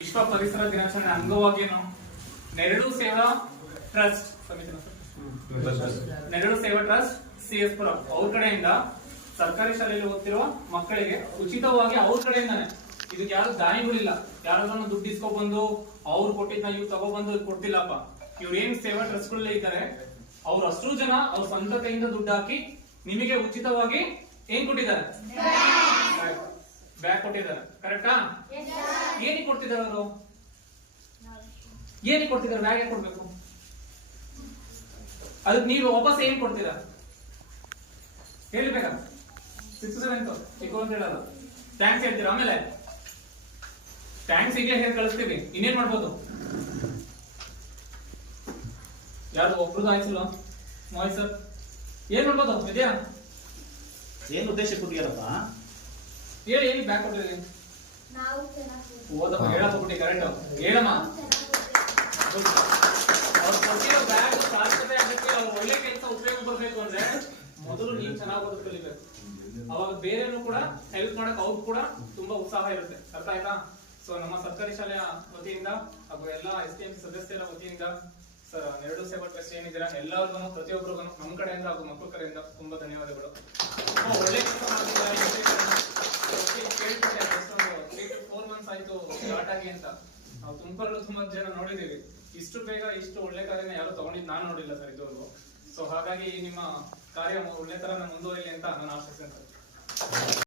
ವಿಶ್ವ ಪರಿಸರ ದಿನಾಚರಣೆ ಅಂಗವಾಗಿ ನೆರಳು ಸೇವಾ ಟ್ರಸ್ಟ್ ಸಮಿತಿ ನೆರಳು ಸೇವಾ ಟ್ರಸ್ಟ್, ಸಿ ಎಸ್ ಪುರ, ಅವ್ರ ಕಡೆಯಿಂದ ಸರ್ಕಾರಿ ಶಾಲೆಯಲ್ಲಿ ಓದ್ತಿರುವ ಮಕ್ಕಳಿಗೆ ಉಚಿತವಾಗಿ ಅವ್ರ ಕಡೆಯಿಂದಾನೆ. ಇದಕ್ಕೆ ಯಾರು ದಾನಿಗಳಿಲ್ಲ. ಯಾರಾದ್ರೂ ದುಡ್ಡು ಇಸ್ಕೊಬಂದು ಬಂದು ಅವ್ರು ಕೊಟ್ಟಿದ್ದ ಇವ್ ತಗೊಬಂದು ಕೊಡ್ತಿಲ್ಲಪ್ಪ. ಇವ್ರು ಏನ್ ಸೇವಾ ಟ್ರಸ್ಟ್ಗಳಲ್ಲಿ ಇದ್ದಾರೆ, ಅವ್ರ ಅಷ್ಟು ಜನ ಅವ್ರ ಸ್ವಂತ ಕೈಯಿಂದ ದುಡ್ಡು ಹಾಕಿ ನಿಮಗೆ ಉಚಿತವಾಗಿ ಏನ್ ಕೊಟ್ಟಿದ್ದಾರೆ? ಬ್ಯಾಗ್ ಕೊಟ್ಟಿದ್ದಾರೆ. ಕರೆಕ್ಟಾ ಏನಿ ಕೊಡ್ತಿದ್ದಾರೆ ಅವರು? ಏನಿ ಕೊಡ್ತಿದ್ದಾರೆ? ಬ್ಯಾಗ್ ಯಾಕೆ ಕೊಡ್ಬೇಕು? ಅದಕ್ಕೆ ನೀವು ವಾಪಸ್ ಏನ್ ಕೊಡ್ತೀರಾ? ಹೇಳ್ಬೇಕಾ? ಸಿಕ್ಸ್ ಸೆವೆಂತ್ ಚಿಕ್ಕ ಅಂತ ಹೇಳಲ್ಲ ಥ್ಯಾಂಕ್ಸ್ ಹೇಳ್ತೀರಾ? ಆಮೇಲೆ? ಥ್ಯಾಂಕ್ಸ್ ಹೀಗೆ ಹೇಳಿ ಕಳಿಸ್ತೀವಿ. ಇನ್ನೇನ್ ಮಾಡ್ಬೋದು? ಯಾರು ಒಬ್ರದ್ದು ಆಯ್ತಿಲ್ಲ ಮೋಯ್ ಸರ್ ಏನ್ ಮಾಡ್ಬೋದು? ವಿದ್ಯಾ? ಏನ್ ಉದ್ದೇಶ ಕೊಟ್ಟಿಯಾರಪ್ಪ ಹೇಳಿ ಏನಿಗೆ ಬ್ಯಾಕ್ ಕೊಟ್ಟಿದ್ದೀನಿ ನಾವು ಓದಪ್ಪ ಹೇಳಪ್ಪ ಬಿಟ್ಟಿ ಕರೆಕ್ಟ್ ಹೇಳಮ್ಮ. ಅವ್ರು ಕೊಟ್ಟಿರೋ ಬ್ಯಾಗ್ ಸಾರ್ಥಕತೆ ಆಗಕ್ಕೆ ಅವ್ರು ಒಳ್ಳೆ ಕೆಲಸ ಉಪಯೋಗ ಬರ್ಬೇಕು ಅಂದ್ರೆ ಮೊದಲು ನೀವು ಚೆನ್ನಾಗಿ ಓದೋದ್ ಕಲಿಬೇಕು. ಅವಾಗ ಬೇರೆನೂ ಕೂಡ ಹೆಲ್ಪ್ ಮಾಡಕ್ ಅವ್ರು ಕೂಡ ತುಂಬಾ ಉತ್ಸಾಹ ಇರುತ್ತೆ. ಅರ್ಥ ಆಯ್ತಾ? ಸೊ ನಮ್ಮ ಸರ್ಕಾರಿ ಶಾಲೆಯ ವತಿಯಿಂದ ಹಾಗೂ ಎಲ್ಲ ಎಸ್ ಟಿ ಎಂ ಸದಸ್ಯರ ವತಿಯಿಂದ ಸರ್ ಎರಡು ಸೇವಾ ಟ್ರಸ್ಟ್ ಏನಿದ್ದೀರಾ ಎಲ್ಲರಿಗೂ ಪ್ರತಿಯೊಬ್ಬರಿಗೂ ನಮ್ಮ ಕಡೆಯಿಂದ ಹಾಗೂ ಮಕ್ಕಳ ಕಡೆಯಿಂದ ತುಂಬಾ ಧನ್ಯವಾದಗಳು. ತುಂಬಾ ಒಳ್ಳೆ ಕೆಲಸ ಮಾಡ್ತಿದ್ದಾರೆ. ಮಂತ್ಸ್ ಆಯ್ತು ಆಗಿ ಅಂತ. ನಾವು ತುಮಕೂರಲ್ಲೂ ತುಂಬಾ ಜನ ನೋಡಿದೀವಿ. ಇಷ್ಟು ಬೇಗ ಇಷ್ಟು ಒಳ್ಳೆ ಕಾರ್ಯನ ಯಾರು ತಗೊಂಡಿದ್ ನಾನು ನೋಡಿಲ್ಲ ಸರ್ ಇದುವರೆಗೂ. ಸೊ ಹಾಗಾಗಿ ನಿಮ್ಮ ಕಾರ್ಯ ಒಳ್ಳೆ ತರ ಮುಂದುವರಿಲಿ ಅಂತ ನಾನು ಆಶಿಸ್ತೇನೆ